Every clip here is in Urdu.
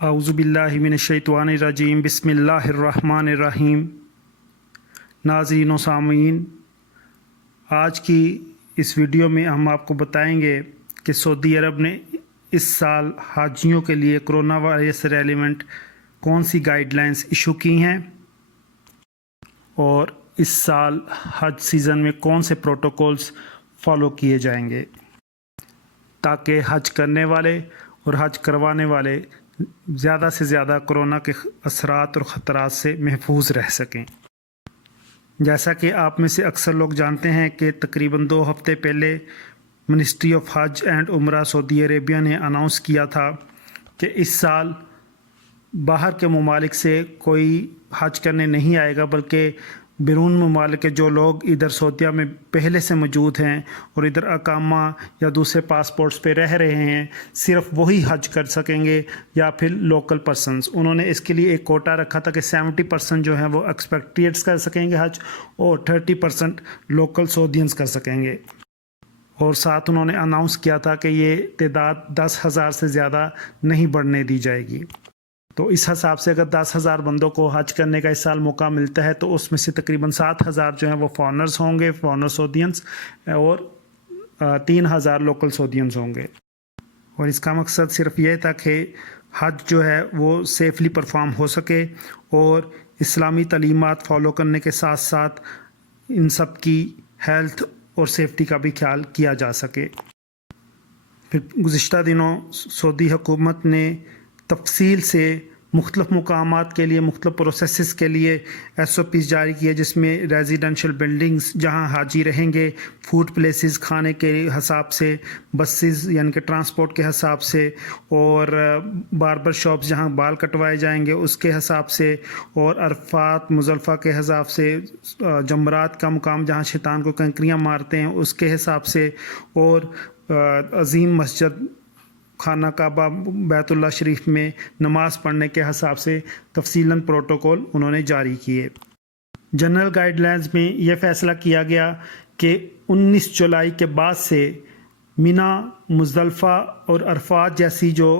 اعوذ باللہ من الشیطان الرجیم بسم اللہ الرحمن الرحیم۔ ناظرین و سامعین، آج کی اس ویڈیو میں ہم آپ کو بتائیں گے کہ سعودی عرب نے اس سال حاجیوں کے لیے کرونا وائرس سے ریلیونٹ کون سی گائیڈ لائنز ایشو کی ہیں اور اس سال حج سیزن میں کون سے پروٹوکولز فالو کیے جائیں گے تاکہ حج کرنے والے اور حج کروانے والے زیادہ سے زیادہ کرونا کے اثرات اور خطرات سے محفوظ رہ سکیں۔ جیسا کہ آپ میں سے اکثر لوگ جانتے ہیں کہ تقریباً 2 ہفتے پہلے منسٹری آف حج اینڈ عمرہ سعودی عربیہ نے اناؤنس کیا تھا کہ اس سال باہر کے ممالک سے کوئی حج کرنے نہیں آئے گا، بلکہ بیرون ممالک کے جو لوگ ادھر سعودیہ میں پہلے سے موجود ہیں اور ادھر اقامہ یا دوسرے پاسپورٹس پہ رہ رہے ہیں، صرف وہی حج کر سکیں گے یا پھر لوکل پرسنز۔ انہوں نے اس کے لیے ایک کوٹا رکھا تھا کہ 70% جو ہیں وہ ایکسپیکٹریٹس کر سکیں گے حج اور 30% لوکل سعودینز کر سکیں گے، اور ساتھ انہوں نے اناؤنس کیا تھا کہ یہ تعداد 10,000 سے زیادہ نہیں بڑھنے دی جائے گی۔ تو اس حساب سے اگر 10,000 بندوں کو حج کرنے کا اس سال موقع ملتا ہے تو اس میں سے تقریباً 7,000 جو ہیں وہ فارنرز ہوں گے، فارنر سعودینز، اور 3,000 لوکل سعودینز ہوں گے۔ اور اس کا مقصد صرف یہ تھا کہ حج جو ہے وہ سیفلی پرفارم ہو سکے اور اسلامی تعلیمات فالو کرنے کے ساتھ ساتھ ان سب کی ہیلتھ اور سیفٹی کا بھی خیال کیا جا سکے۔ پھر گزشتہ دنوں سعودی حکومت نے تفصیل سے مختلف مقامات کے لیے مختلف پروسیسز کے لیے SOPs جاری کیے، جس میں ریزیڈنشل بلڈنگز جہاں حاجی رہیں گے، فوڈ پلیسز کھانے کے حساب سے، بسز یعنی کہ ٹرانسپورٹ کے حساب سے، اور باربر شاپس جہاں بال کٹوائے جائیں گے اس کے حساب سے، اور عرفات مزدلفہ کے حساب سے، جمرات کا مقام جہاں شیطان کو کنکریاں مارتے ہیں اس کے حساب سے، اور عظیم مسجد خانہ کعبہ بیت اللہ شریف میں نماز پڑھنے کے حساب سے تفصیلاً پروٹوکول انہوں نے جاری کیے۔ جنرل گائیڈ لائنز میں یہ فیصلہ کیا گیا کہ 19 جولائی کے بعد سے مینا، مزدلفہ اور عرفات جیسی جو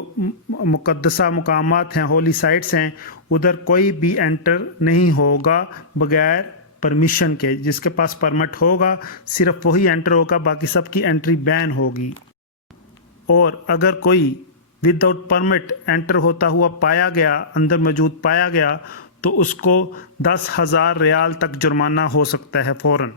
مقدسہ مقامات ہیں، ہولی سائٹس ہیں، ادھر کوئی بھی انٹر نہیں ہوگا بغیر پرمیشن کے۔ جس کے پاس پرمٹ ہوگا صرف وہی انٹر ہوگا، باقی سب کی انٹری بین ہوگی۔ اور اگر کوئی ود آؤٹ پرمٹ انٹر ہوتا ہوا پایا گیا، اندر موجود پایا گیا، تو اس کو 10,000 ریال تک جرمانہ ہو سکتا ہے فوراً۔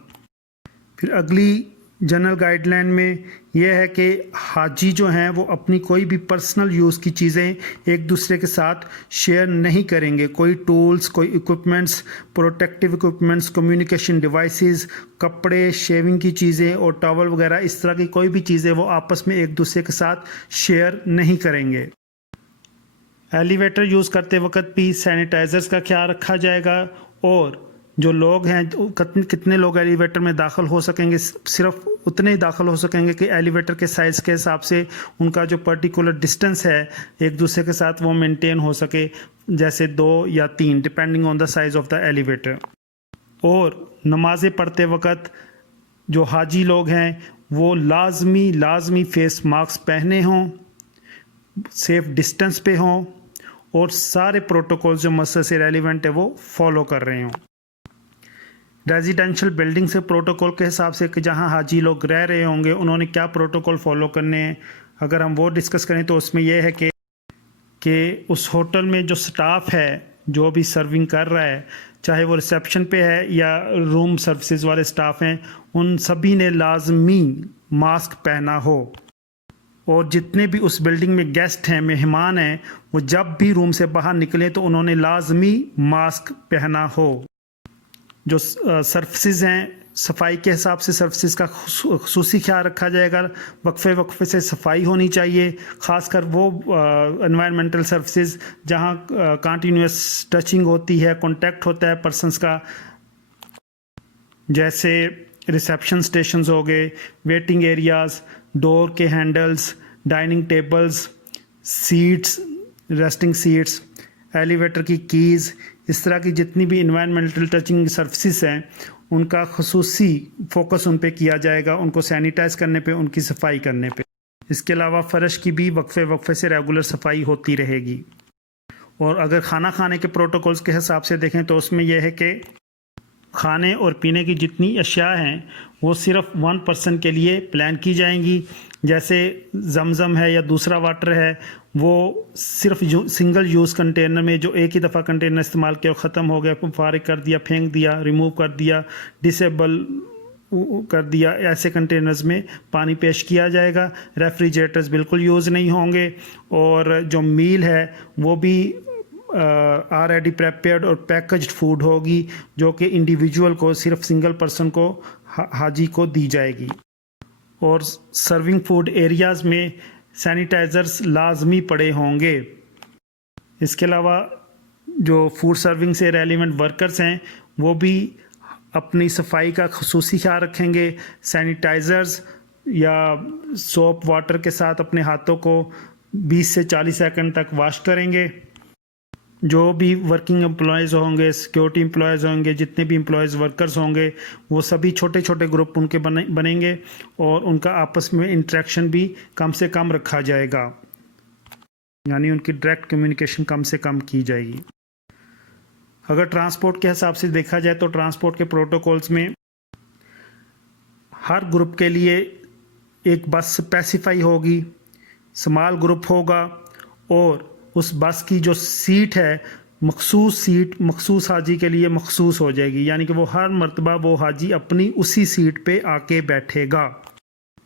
پھر اگلی جنرل گائیڈ لائن میں یہ ہے کہ حاجی جو ہیں وہ اپنی کوئی بھی پرسنل یوز کی چیزیں ایک دوسرے کے ساتھ شیئر نہیں کریں گے۔ کوئی ٹولز، کوئی equipments, protective equipments, communication devices, کپڑے، شیونگ کی چیزیں اور ٹاول وغیرہ، اس طرح کی کوئی بھی چیزیں وہ آپس میں ایک دوسرے کے ساتھ شیئر نہیں کریں گے۔ ایلیویٹر یوز کرتے وقت بھی سینیٹائزرز کا خیال رکھا جائے گا، اور جو لوگ ہیں کتنے لوگ ایلیویٹر میں داخل ہو سکیں گے، صرف اتنے ہی داخل ہو سکیں گے کہ ایلیویٹر کے سائز کے حساب سے ان کا جو پرٹیکولر ڈسٹنس ہے ایک دوسرے کے ساتھ وہ مینٹین ہو سکے، جیسے 2 یا 3 depending on the size of the elevator. اور نمازیں پڑھتے وقت جو حاجی لوگ ہیں وہ لازمی فیس ماسک پہنے ہوں، سیف ڈسٹنس پہ ہوں، اور سارے پروٹوکول جو مسئلے سے ریلیونٹ ہے وہ فالو کر رہے ہوں۔ ریزیڈنشل بلڈنگ سے پروٹوکول کے حساب سے کہ جہاں حاجی لوگ رہ رہے ہوں گے انہوں نے کیا پروٹوکول فالو کرنے ہیں، اگر ہم وہ ڈسکس کریں تو اس میں یہ ہے کہ اس ہوٹل میں جو سٹاف ہے جو بھی سرونگ کر رہا ہے، چاہے وہ ریسیپشن پہ ہے یا روم سروسز والے سٹاف ہیں، ان سبھی نے لازمی ماسک پہنا ہو۔ اور جتنے بھی اس بلڈنگ میں گیسٹ ہیں، مہمان ہیں، وہ جب بھی روم سے باہر نکلیں تو انہوں نے لازمی ماسک پہنا ہو۔ جو سرفسز ہیں، صفائی کے حساب سے سرفسز کا خصوصی خیال رکھا جائے گا، وقفے سے صفائی ہونی چاہیے، خاص کر وہ انوائرمنٹل سرفسز جہاں کنٹینیوس ٹچنگ ہوتی ہے، کانٹیکٹ ہوتا ہے پرسنز کا، جیسے ریسیپشن سٹیشنز ہو گئے، ویٹنگ ایریاز، ڈور کے handles, dining tables, seats, resting seats, elevator کی کیز، اس طرح کی جتنی بھی انوائرمنٹل ٹچنگ سروسز ہیں ان کا خصوصی فوکس ان پہ کیا جائے گا، ان کو سینیٹائز کرنے پہ، ان کی صفائی کرنے پہ۔ اس کے علاوہ فرش کی بھی وقفے سے ریگولر صفائی ہوتی رہے گی۔ اور اگر کھانا کھانے کے پروٹوکولز کے حساب سے دیکھیں تو اس میں یہ ہے کہ کھانے اور پینے کی جتنی اشیاء ہیں وہ صرف 1 کے لیے پلان کی جائیں گی. جیسے زمزم ہے یا دوسرا واٹر ہے وہ صرف سنگل یوز کنٹینر میں جو ایک ہی دفعہ کنٹینر استعمال کیا ختم ہو گیا, فارغ کر دیا, پھینک دیا, ریموو کر دیا, ڈسیبل کر دیا, ایسے کنٹینرز میں پانی پیش کیا جائے گا. ریفریجریٹرز بالکل یوز نہیں ہوں گے. اور جو میل ہے وہ بھی آلریڈی پریپیئرڈ اور پیکجڈ فوڈ ہوگی جو کہ انڈیویجول کو صرف سنگل پرسن کو حاجی کو دی جائے گی. اور سرونگ فوڈ ایریاز میں سینیٹائزرز لازمی پڑے ہوں گے. اس کے علاوہ جو فوڈ سرونگ سے ریلیونٹ ورکرز ہیں وہ بھی اپنی صفائی کا خصوصی خیال رکھیں گے. سینیٹائزرز یا سوپ واٹر کے ساتھ اپنے ہاتھوں کو 20 سے 40 سیکنڈ تک واش کریں گے. جو بھی ورکنگ امپلائیز ہوں گے, سیکیورٹی امپلائیز ہوں گے, جتنے بھی امپلائیز ورکرز ہوں گے وہ سبھی چھوٹے چھوٹے گروپ ان کے بنیں گے اور ان کا آپس میں انٹریکشن بھی کم سے کم رکھا جائے گا, یعنی ان کی ڈائریکٹ کمیونیکیشن کم سے کم کی جائے گی. اگر ٹرانسپورٹ کے حساب سے دیکھا جائے تو ٹرانسپورٹ کے پروٹوکولز میں ہر گروپ کے لیے ایک بس اسپیسیفائی ہوگی, اسمال گروپ ہوگا اور اس بس کی جو سیٹ ہے مخصوص حاجی کے لیے مخصوص ہو جائے گی, یعنی کہ وہ ہر مرتبہ وہ حاجی اپنی اسی سیٹ پہ آ کے بیٹھے گا,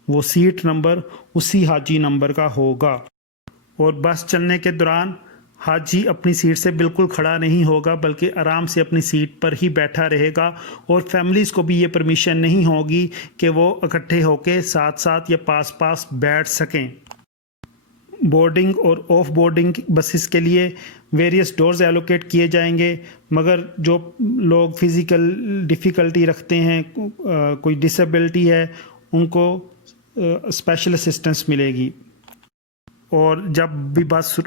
وہ سیٹ نمبر اسی حاجی نمبر کا ہوگا. اور بس چلنے کے دوران حاجی اپنی سیٹ سے بالکل کھڑا نہیں ہوگا بلکہ آرام سے اپنی سیٹ پر ہی بیٹھا رہے گا. اور فیملیز کو بھی یہ پرمیشن نہیں ہوگی کہ وہ اکٹھے ہو کے ساتھ ساتھ یا پاس پاس بیٹھ سکیں. بورڈنگ اور آف بورڈنگ بسز کے لیے ویریس ڈورز ایلوکیٹ کیے جائیں گے, مگر جو لوگ فزیکل ڈیفیکلٹی رکھتے ہیں, کوئی ڈسیبلٹی ہے, ان کو اسپیشل اسسٹنس ملے گی. اور جب بھی بس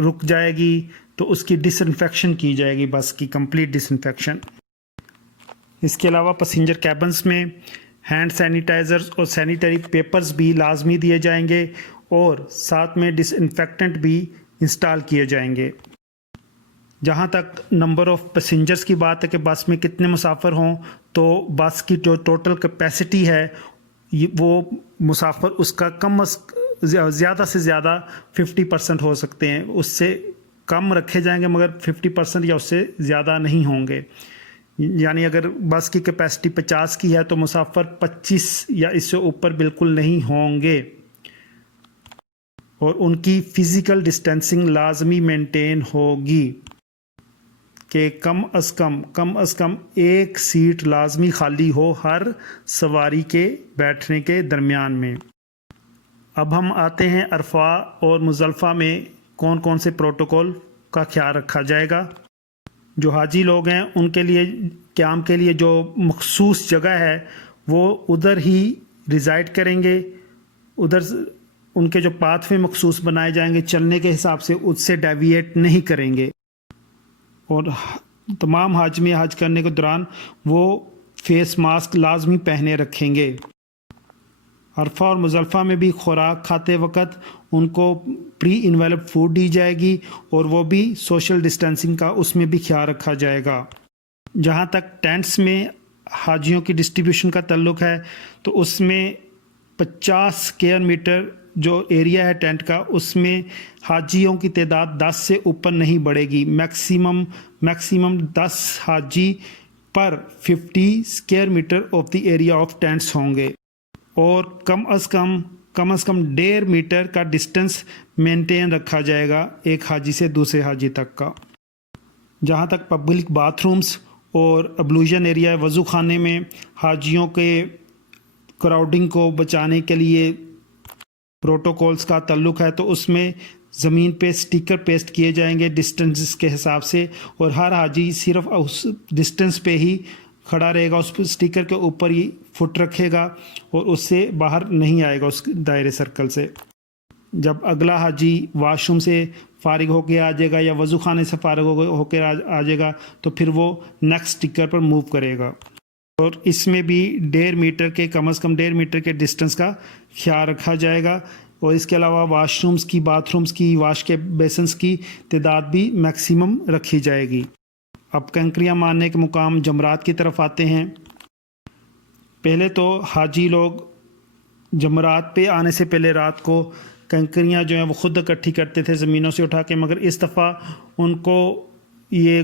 رک جائے گی تو اس کی ڈس انفیکشن کی جائے گی, بس کی کمپلیٹ ڈس انفیکشن. اس کے علاوہ پیسنجر کیبنز میں ہینڈ سینیٹائزرز اور سینیٹری پیپرز بھی لازمی دیے جائیں گے اور ساتھ میں ڈس انفیکٹنٹ بھی انسٹال کیے جائیں گے. جہاں تک نمبر آف پیسنجرز کی بات ہے کہ بس میں کتنے مسافر ہوں, تو بس کی جو ٹوٹل کیپیسٹی ہے وہ مسافر اس کا زیادہ سے زیادہ 50% ہو سکتے ہیں, اس سے کم رکھے جائیں گے مگر 50% یا اس سے زیادہ نہیں ہوں گے. یعنی اگر بس کی کیپیسٹی 50 کی ہے تو مسافر 25 یا اس سے اوپر بالکل نہیں ہوں گے. اور ان کی فزیکل ڈسٹینسنگ لازمی مینٹین ہوگی کہ کم از کم ایک سیٹ لازمی خالی ہو ہر سواری کے بیٹھنے کے درمیان میں. اب ہم آتے ہیں عرفہ اور مزدلفہ میں کون کون سے پروٹوکول کا خیال رکھا جائے گا. جو حاجی لوگ ہیں ان کے لیے قیام کے لیے جو مخصوص جگہ ہے وہ ادھر ہی ریزائڈ کریں گے, ادھر ان کے جو پاتھ وے مخصوص بنائے جائیں گے چلنے کے حساب سے اس سے ڈیویٹ نہیں کریں گے. اور تمام حاجی حج کرنے کے دوران وہ فیس ماسک لازمی پہنے رکھیں گے. عرفہ اور مزدلفہ میں بھی خوراک کھاتے وقت ان کو پری انویلپ فوڈ دی جائے گی اور وہ بھی سوشل ڈسٹینسنگ کا اس میں بھی خیال رکھا جائے گا. جہاں تک ٹینٹس میں حاجیوں کی ڈسٹریبیوشن کا تعلق ہے تو اس میں 50 اسکوائر میٹر جو ایریا ہے ٹینٹ کا, اس میں حاجیوں کی تعداد 10 سے اوپر نہیں بڑھے گی. Maximum 10 Haji per 50 square matter of the area of tenets ہوں گے. اور کم از کم 1.5 میٹر کا ڈسٹنس مینٹین رکھا جائے گا ایک حاجی سے دوسرے حاجی تک کا. جہاں تک پبلک باتھ رومز اور ابلوژن ایریا وضو خانے میں حاجیوں کے کراؤڈنگ کو بچانے کے لیے پروٹوکولز کا تعلق ہے تو اس میں زمین پہ سٹیکر پیسٹ کیے جائیں گے ڈسٹنس کے حساب سے, اور ہر حاجی صرف اس ڈسٹنس پہ ہی کھڑا رہے گا, اس سٹیکر کے اوپر ہی فٹ رکھے گا اور اس سے باہر نہیں آئے گا اس دائرے سرکل سے. جب اگلا حاجی واش روم سے فارغ ہو کے آ جائے گا یا وضو خانے سے فارغ ہو کے آ جائے گا تو پھر وہ نیکسٹ سٹیکر پر موو کرے گا. اور اس میں بھی 1.5 میٹر کے کم از کم 1.5 میٹر کے ڈسٹنس کا خیال رکھا جائے گا. اور اس کے علاوہ واش رومز کی، باتھ رومز کی، واش کے بیسنس کی تعداد بھی میکسیمم رکھی جائے گی۔ اب کنکریاں مارنے کے مقام جمرات کی طرف آتے ہیں۔ پہلے تو حاجی لوگ جمرات پہ آنے سے پہلے رات کو کنکریاں جو ہیں وہ خود اکٹھی کرتے تھے زمینوں سے اٹھا کے، مگر اس دفعہ ان کو یہ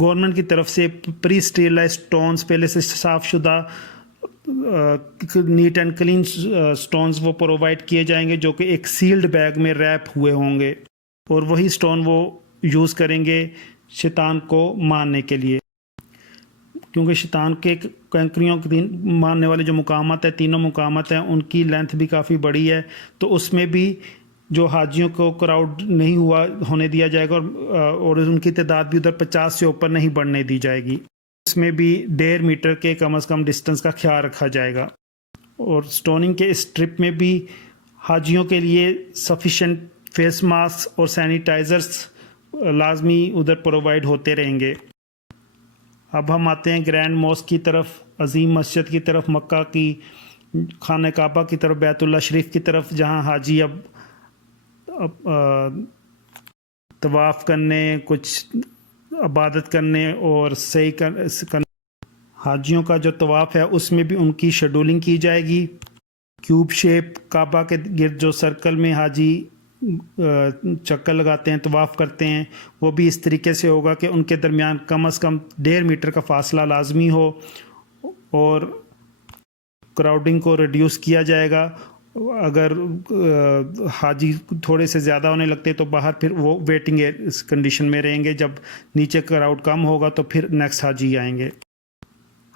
گورنمنٹ کی طرف سے پری اسٹیرلائز سٹونز، پہلے سے صاف شدہ نیٹ اینڈ کلین سٹونز وہ پرووائڈ کیے جائیں گے، جو کہ ایک سیلڈ بیگ میں ریپ ہوئے ہوں گے، اور وہی سٹون وہ یوز کریں گے شیطان کو مارنے کے لیے، کیونکہ شیطان کے کنکریوں کے مارنے والے جو مقامات ہیں، تینوں مقامات ہیں، ان کی لینتھ بھی کافی بڑی ہے، تو اس میں بھی جو حاجیوں کو کراؤڈ نہیں ہونے دیا جائے گا، اور ان کی تعداد بھی ادھر 50 سے اوپر نہیں بڑھنے دی جائے گی۔ اس میں بھی 1.5 میٹر کے کم از کم ڈسٹنس کا خیال رکھا جائے گا، اور سٹوننگ کے اس ٹرپ میں بھی حاجیوں کے لیے سفیشینٹ فیس ماسک اور سینیٹائزرز لازمی ادھر پرووائڈ ہوتے رہیں گے۔ اب ہم آتے ہیں گرینڈ موسک کی طرف، عظیم مسجد کی طرف، مکہ کی خانہ کعبہ کی طرف، بیت اللہ شریف کی طرف، جہاں حاجی اب طواف کرنے، کچھ عبادت کرنے اور صحیح کرنے، حاجیوں کا جو طواف ہے اس میں بھی ان کی شیڈولنگ کی جائے گی۔ کیوب شیپ کعبہ کے گرد جو سرکل میں حاجی چکر لگاتے ہیں، طواف کرتے ہیں، وہ بھی اس طریقے سے ہوگا کہ ان کے درمیان کم از کم 1.5 میٹر کا فاصلہ لازمی ہو، اور کراؤڈنگ کو ریڈیوس کیا جائے گا۔ اگر حاجی تھوڑے سے زیادہ ہونے لگتے تو باہر پھر وہ ویٹنگ کنڈیشن میں رہیں گے، جب نیچے کراؤڈ کم ہوگا تو پھر نیکسٹ حاجی آئیں گے۔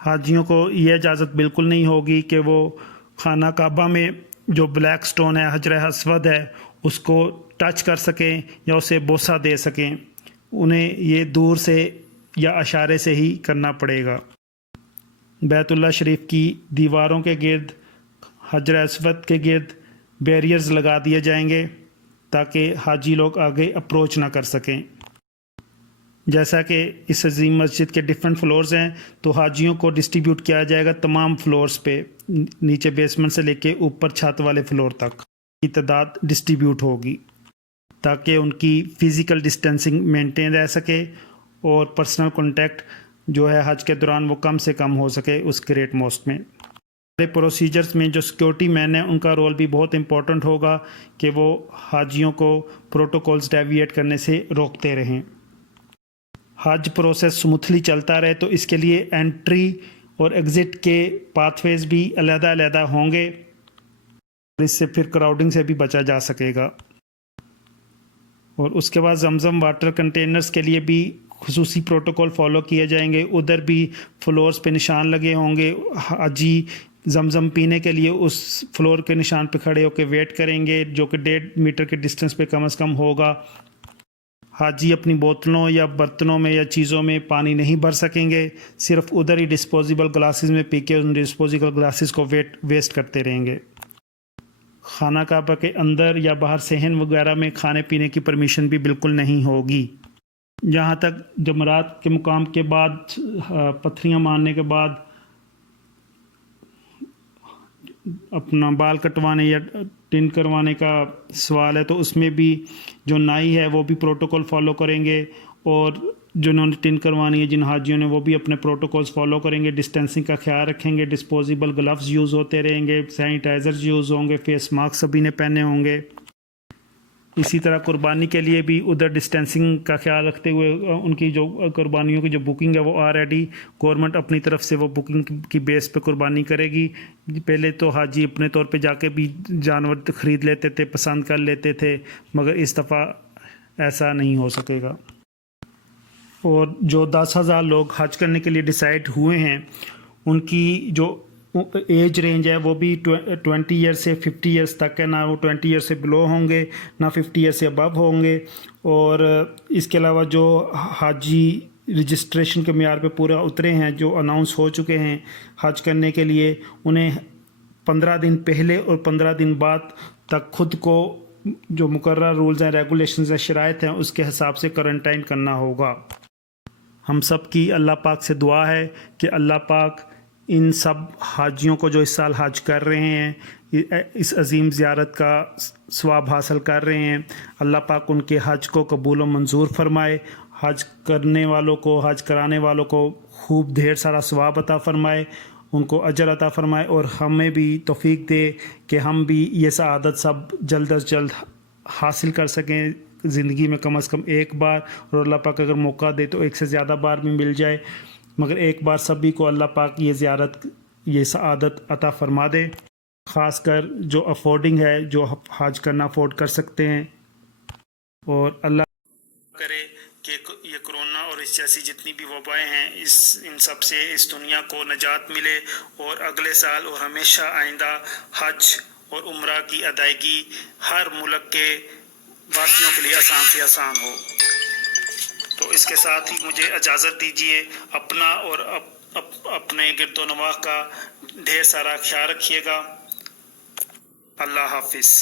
حاجیوں کو یہ اجازت بالکل نہیں ہوگی کہ وہ خانہ کعبہ میں جو بلیک سٹون ہے، حجر اسود ہے، اس کو ٹچ کر سکیں یا اسے بوسہ دے سکیں۔ انہیں یہ دور سے یا اشارے سے ہی کرنا پڑے گا۔ بیت اللہ شریف کی دیواروں کے گرد، حجر اسود کے گرد بیریئرز لگا دیے جائیں گے تاکہ حاجی لوگ آگے اپروچ نہ کر سکیں۔ جیسا کہ اس عظیم مسجد کے ڈیفرنٹ فلورز ہیں، تو حاجیوں کو ڈسٹریبیوٹ کیا جائے گا تمام فلورز پہ، نیچے بیسمنٹ سے لے کے اوپر چھت والے فلور تک کی تعداد ڈسٹریبیوٹ ہوگی، تاکہ ان کی فزیکل ڈسٹینسنگ مینٹین رہ سکے اور پرسنل کانٹیکٹ جو ہے حج کے دوران وہ کم سے کم ہو سکے اس گریٹ موسک میں۔ سارے پروسیجرز میں جو سیکیورٹی مین ہیں ان کا رول بھی بہت امپورٹنٹ ہوگا کہ وہ حاجیوں کو پروٹوکولز ڈیویٹ کرنے سے روکتے رہیں۔ حج پروسیس سموتھلی چلتا رہے تو اس کے لیے انٹری اور ایگزٹ کے پاتھ ویز بھی علیحدہ علیحدہ ہوں گے، اور اس سے پھر کراؤڈنگ سے بھی بچا جا سکے گا۔ اور اس کے بعد زمزم واٹر کنٹینرز کے لیے بھی خصوصی پروٹوکول فالو کیے جائیں گے، ادھر بھی فلورز پہ نشان لگے ہوں گے، حاجی زمزم پینے کے لیے اس فلور کے نشان پہ کھڑے ہو کے ویٹ کریں گے، جو کہ 1.5 میٹر کے ڈسٹنس پہ کم از کم ہوگا۔ حاجی اپنی بوتلوں یا برتنوں میں یا چیزوں میں پانی نہیں بھر سکیں گے، صرف ادھر ہی ڈسپوزیبل گلاسز میں پی کے ان ڈسپوزیبل گلاسز کو ویسٹ کرتے رہیں گے۔ خانہ کعبہ کے اندر یا باہر صحن وغیرہ میں کھانے پینے کی پرمیشن بھی بالکل نہیں ہوگی۔ جہاں تک جمرات کے مقام کے بعد پتھریاں مارنے کے بعد اپنا بال کٹوانے یا ٹن کروانے کا سوال ہے، تو اس میں بھی جو نائی ہے وہ بھی پروٹوکول فالو کریں گے، اور جنہوں نے ٹن کروانی ہے جن حاجیوں نے وہ بھی اپنے پروٹوکولز فالو کریں گے، ڈسٹینسنگ کا خیال رکھیں گے، ڈسپوزیبل گلوز یوز ہوتے رہیں گے، سینیٹائزرز یوز ہوں گے، فیس ماسک سبھی نے پہنے ہوں گے۔ اسی طرح قربانی کے لیے بھی ادھر ڈسٹینسنگ کا خیال رکھتے ہوئے ان کی جو قربانیوں کی جو بکنگ ہے وہ آلریڈی گورنمنٹ اپنی طرف سے وہ بکنگ کی بیس پہ قربانی کرے گی۔ پہلے تو حاجی اپنے طور پہ جا کے بھی جانور خرید لیتے تھے، پسند کر لیتے تھے، مگر اس دفعہ ایسا نہیں ہو سکے گا۔ اور جو 10,000 لوگ حج کرنے کے لیے ڈیسائیڈ ہوئے ہیں، ان کی جو ایج رینج ہے وہ بھی 20 ایئر سے 50 ایئرس تک ہے، نہ وہ 20 ایئر سے بلو ہوں گے نہ 50 ایئر سے ابو ہوں گے۔ اور اس کے علاوہ جو حاجی رجسٹریشن کے معیار پہ پورا اترے ہیں، جو اناؤنس ہو چکے ہیں حج کرنے کے لیے، انہیں 15 دن پہلے اور 15 دن بعد تک خود کو جو مقررہ رولز ہیں، ریگولیشنز ہیں، شرائط ہیں، اس کے حساب سے کرنٹائن کرنا ہوگا۔ ہم سب کی اللہ پاک سے دعا ہے کہ اللہ پاک ان سب حاجیوں کو جو اس سال حج کر رہے ہیں، اس عظیم زیارت کا ثواب حاصل کر رہے ہیں۔ اللہ پاک ان کے حج کو قبول و منظور فرمائے، حج کرنے والوں کو، حج کرانے والوں کو خوب ڈھیر سارا ثواب عطا فرمائے، ان کو اجر عطا فرمائے، اور ہمیں بھی توفیق دے کہ ہم بھی یہ سعادت سب جلد از جلد حاصل کر سکیں زندگی میں، کم از کم ایک بار، اور اللہ پاک اگر موقع دے تو ایک سے زیادہ بار بھی مل جائے، مگر ایک بار سبھی کو اللہ پاک یہ زیارت، یہ سعادت عطا فرما دے، خاص کر جو افورڈنگ ہے، جو حج کرنا افورڈ کر سکتے ہیں۔ اور اللہ کرے کہ یہ کرونا اور اس جیسی جتنی بھی وبائیں ہیں، ان سب سے اس دنیا کو نجات ملے، اور اگلے سال اور ہمیشہ آئندہ حج اور عمرہ کی ادائیگی ہر ملک کے واسیوں کے لیے آسان سے آسان ہو۔ تو اس کے ساتھ ہی مجھے اجازت دیجیے، اپنا اور اپنے گرد و نواح کا ڈھیر سارا خیال رکھیے گا۔ اللہ حافظ۔